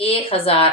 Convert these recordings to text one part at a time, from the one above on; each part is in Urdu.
1000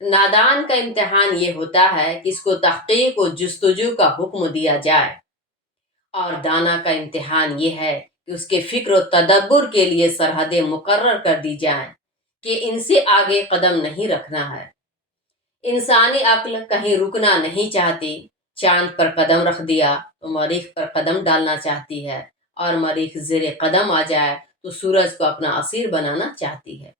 نادان کا امتحان یہ ہوتا ہے کہ اس کو تحقیق و جستجو کا حکم دیا جائے، اور دانا کا امتحان یہ ہے کہ اس کے فکر و تدبر کے لیے سرحدیں مقرر کر دی جائیں کہ ان سے آگے قدم نہیں رکھنا ہے۔ انسانی عقل کہیں رکنا نہیں چاہتی، چاند پر قدم رکھ دیا تو مریخ پر قدم ڈالنا چاہتی ہے، اور مریخ زیر قدم آ جائے تو سورج کو اپنا اسیر بنانا چاہتی ہے۔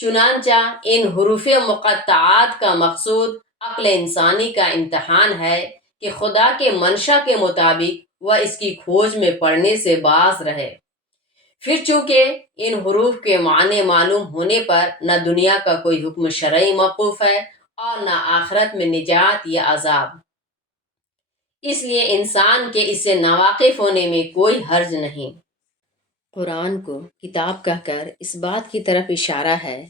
چنانچہ ان حروف مقطعات کا مقصود عقل انسانی کا امتحان ہے کہ خدا کے منشا کے مطابق وہ اس کی کھوج میں پڑنے سے باز رہے۔ پھر چونکہ ان حروف کے معنی معلوم ہونے پر نہ دنیا کا کوئی حکم شرعی موقوف ہے اور نہ آخرت میں نجات یا عذاب، اس لیے انسان کے اس سے ناواقف ہونے میں کوئی حرج نہیں۔ قرآن کو کتاب کہہ کر اس بات کی طرف اشارہ ہے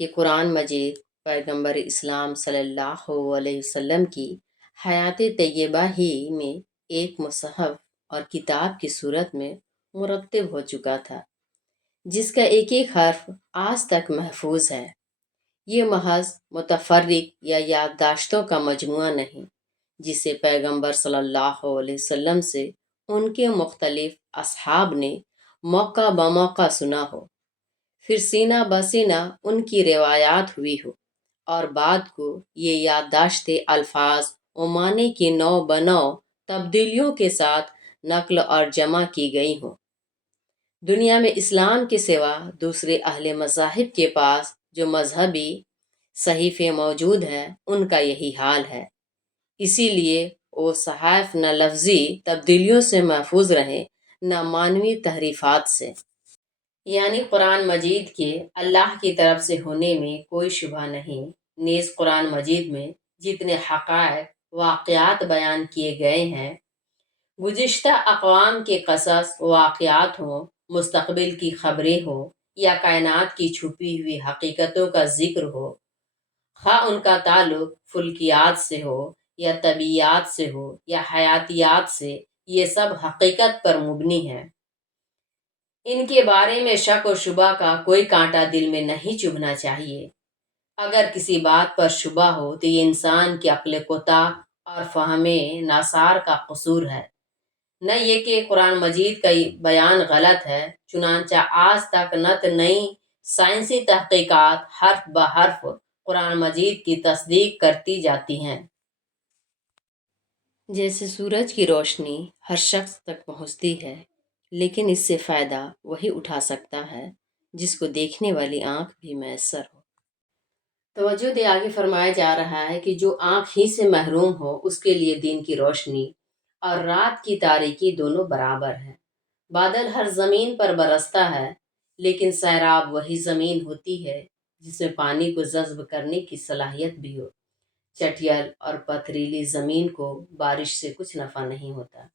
کہ قرآن مجید پیغمبر اسلام صلی اللہ علیہ وسلم کی حیات طیبہ ہی میں ایک مصحف اور کتاب کی صورت میں مرتب ہو چکا تھا، جس کا ایک ایک حرف آج تک محفوظ ہے۔ یہ محض متفرق یا یادداشتوں کا مجموعہ نہیں، جسے پیغمبر صلی اللہ علیہ وسلم سے ان کے مختلف اصحاب نے موقع بموقع سنا ہو، پھر سینہ بسینہ ان کی روایات ہوئی ہو، اور بعد کو یہ یادداشتیں الفاظ و معنی کی نو بنو تبدیلیوں کے ساتھ نقل اور جمع کی گئی ہوں۔ دنیا میں اسلام کے سوا دوسرے اہل مذاہب کے پاس جو مذہبی صحیفے موجود ہیں ان کا یہی حال ہے، اسی لیے وہ صحائف نہ لفظی تبدیلیوں سے محفوظ رہیں نہ معنوی تحریفات سے۔ یعنی قرآن مجید کے اللہ کی طرف سے ہونے میں کوئی شبہ نہیں، نیز قرآن مجید میں جتنے حقائق واقعات بیان کیے گئے ہیں، گزشتہ اقوام کے قصص واقعات ہوں، مستقبل کی خبریں ہوں، یا کائنات کی چھپی ہوئی حقیقتوں کا ذکر ہو، خواہ ان کا تعلق فلکیات سے ہو یا طبیعیات سے ہو یا حیاتیات سے، یہ سب حقیقت پر مبنی ہیں۔ ان کے بارے میں شک و شبہ کا کوئی کانٹا دل میں نہیں چبھنا چاہیے۔ اگر کسی بات پر شبہ ہو تو یہ انسان کی عقل کوتاہ اور فہم ناصار کا قصور ہے، نہ یہ کہ قرآن مجید کا بیان غلط ہے۔ چنانچہ آج تک نہ تو نئی سائنسی تحقیقات حرف بحرف قرآن مجید کی تصدیق کرتی جاتی ہیں۔ جیسے سورج کی روشنی ہر شخص تک پہنچتی ہے، لیکن اس سے فائدہ وہی اٹھا سکتا ہے جس کو دیکھنے والی آنکھ بھی میسر ہو۔ توجہ دے، آگے فرمایا جا رہا ہے کہ جو آنکھ ہی سے محروم ہو اس کے لیے دن کی روشنی اور رات کی تاریکی دونوں برابر ہیں۔ بادل ہر زمین پر برستا ہے، لیکن سیراب وہی زمین ہوتی ہے جس میں پانی کو جذب کرنے کی صلاحیت بھی ہو۔ چٹیل اور پتھریلی زمین کو بارش سے کچھ نفع نہیں ہوتا۔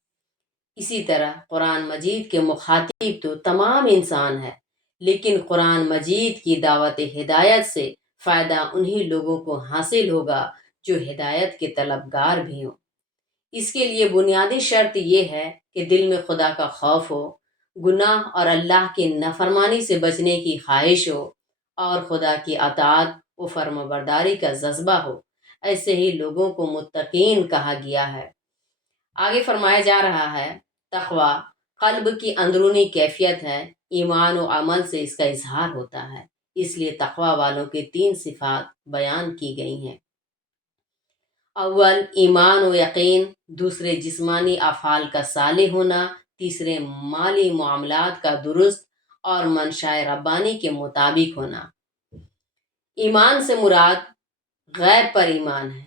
اسی طرح قرآن مجید کے مخاطب تو تمام انسان ہیں، لیکن قرآن مجید کی دعوت ہدایت سے فائدہ انہی لوگوں کو حاصل ہوگا جو ہدایت کے طلبگار بھی ہوں۔ اس کے لیے بنیادی شرط یہ ہے کہ دل میں خدا کا خوف ہو، گناہ اور اللہ کی نافرمانی سے بچنے کی خواہش ہو، اور خدا کی اطاعت و فرمانبرداری کا جذبہ ہو۔ ایسے ہی لوگوں کو متقین کہا گیا ہے۔ آگے فرمایا جا رہا ہے، تقویٰ قلب کی اندرونی کیفیت ہے، ایمان و عمل سے اس کا اظہار ہوتا ہے۔ اس لیے تقویٰ والوں کے 3 صفات بیان کی گئی ہیں۔ اول ایمان و یقین، دوسرے جسمانی افعال کا صالح ہونا، تیسرے مالی معاملات کا درست اور منشاء ربانی کے مطابق ہونا۔ ایمان سے مراد غیب پر ایمان ہے،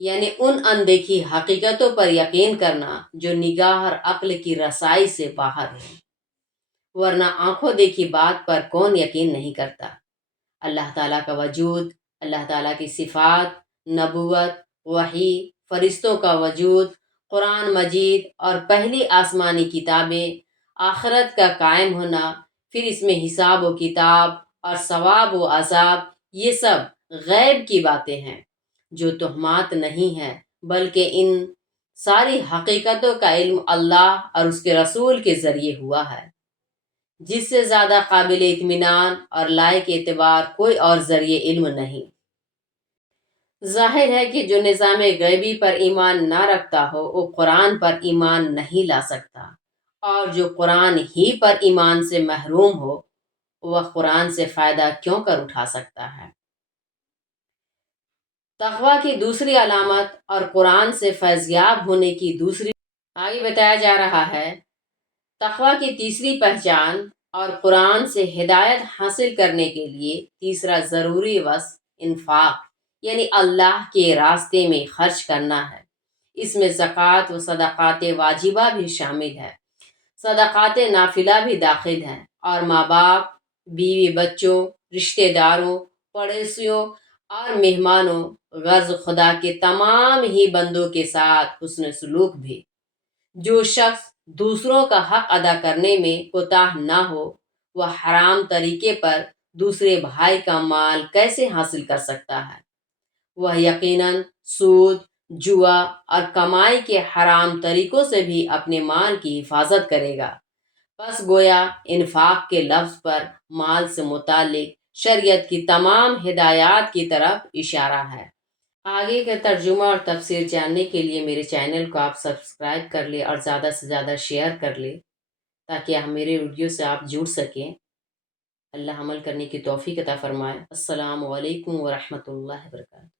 یعنی ان اندیکھی حقیقتوں پر یقین کرنا جو نگاہ اور عقل کی رسائی سے باہر ہے، ورنہ آنکھوں دیکھی بات پر کون یقین نہیں کرتا۔ اللہ تعالیٰ کا وجود، اللہ تعالیٰ کی صفات، نبوت، وحی، فرشتوں کا وجود، قرآن مجید اور پہلی آسمانی کتابیں، آخرت کا قائم ہونا، پھر اس میں حساب و کتاب اور ثواب و عذاب، یہ سب غیب کی باتیں ہیں جو توہمات نہیں ہیں، بلکہ ان ساری حقیقتوں کا علم اللہ اور اس کے رسول کے ذریعے ہوا ہے، جس سے زیادہ قابل اطمینان اور لائق اعتبار کوئی اور ذریعہ علم نہیں۔ ظاہر ہے کہ جو نظام غیبی پر ایمان نہ رکھتا ہو وہ قرآن پر ایمان نہیں لا سکتا، اور جو قرآن ہی پر ایمان سے محروم ہو وہ قرآن سے فائدہ کیوں کر اٹھا سکتا ہے؟ تقوی کی دوسری علامت اور قرآن سے فیضیاب ہونے کی دوسری آگے بتایا جا رہا ہے۔ تقوی کی تیسری پہچان اور قرآن سے ہدایت حاصل کرنے کے لیے تیسرا ضروری وصف انفاق یعنی اللہ کے راستے میں خرچ کرنا ہے۔ اس میں زکوٰۃ و صدقات واجبہ بھی شامل ہے، صدقات نافلہ بھی داخل ہیں، اور ماں باپ، بیوی بچوں، رشتہ داروں، پڑوسیوں اور مہمانوں غرض خدا کے تمام ہی بندوں کے ساتھ حسن سلوک بھی۔ جو شخص دوسروں کا حق ادا کرنے میں کوتاہ نہ ہو وہ حرام طریقے پر دوسرے بھائی کا مال کیسے حاصل کر سکتا ہے؟ وہ یقیناً سود، جوا اور کمائی کے حرام طریقوں سے بھی اپنے مال کی حفاظت کرے گا۔ بس گویا انفاق کے لفظ پر مال سے متعلق شریعت کی تمام ہدایات کی طرف اشارہ ہے۔ آگے کا ترجمہ اور تفسیر جاننے کے لیے میرے چینل کو آپ سبسکرائب کر لیں اور زیادہ سے زیادہ شیئر کر لیں تاکہ میرے ویڈیو سے آپ جڑ سکیں۔ اللہ عمل کرنے کی توفیق عطا فرمائے۔ السلام علیکم ورحمۃ اللہ وبرکاتہ۔